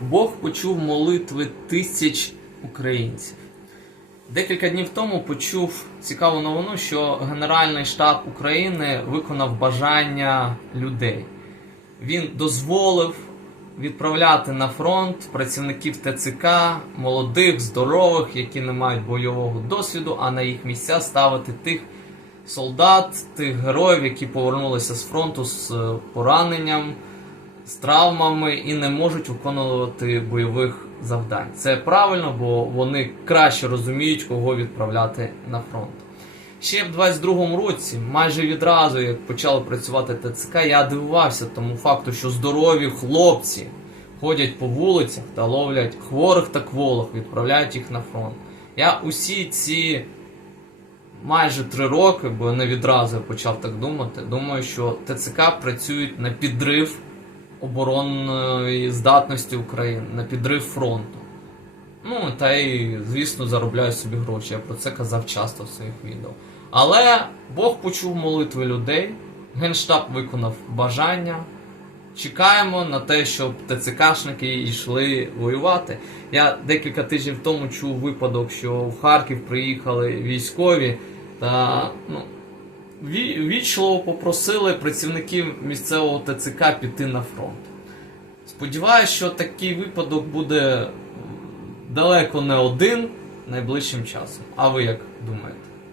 Бог почув молитви тисяч українців. Декілька днів тому почув цікаву новину, що Генеральний штаб України виконав бажання людей. Він дозволив відправляти на фронт працівників ТЦК, молодих, здорових, які не мають бойового досвіду, а на їх місця ставити тих солдат, тих героїв, які повернулися з фронту з е, пораненням, з травмами і не можуть виконувати бойових завдань. Це правильно, бо вони краще розуміють, кого відправляти на фронт. Ще в 22-му році, майже відразу, як почали працювати ТЦК, я дивувався тому факту, що здорові хлопці ходять по вулицях та ловлять хворих та кволих, відправляють їх на фронт. Я усі ці майже три роки, бо не відразу я почав так думати. Думаю, що ТЦК працюють на підрив оборонної здатності України, на підрив фронту. Ну, та й, звісно, заробляю собі гроші. Я про це казав часто в своїх відео. Але Бог почув молитви людей, Генштаб виконав бажання. Чекаємо на те, щоб ТЦКшники йшли воювати. Я декілька тижнів тому чув випадок, що в Харків приїхали військові та ну, вічливо попросили працівників місцевого ТЦК піти на фронт. Сподіваюсь, що такий випадок буде далеко не один найближчим часом. А ви як думаєте?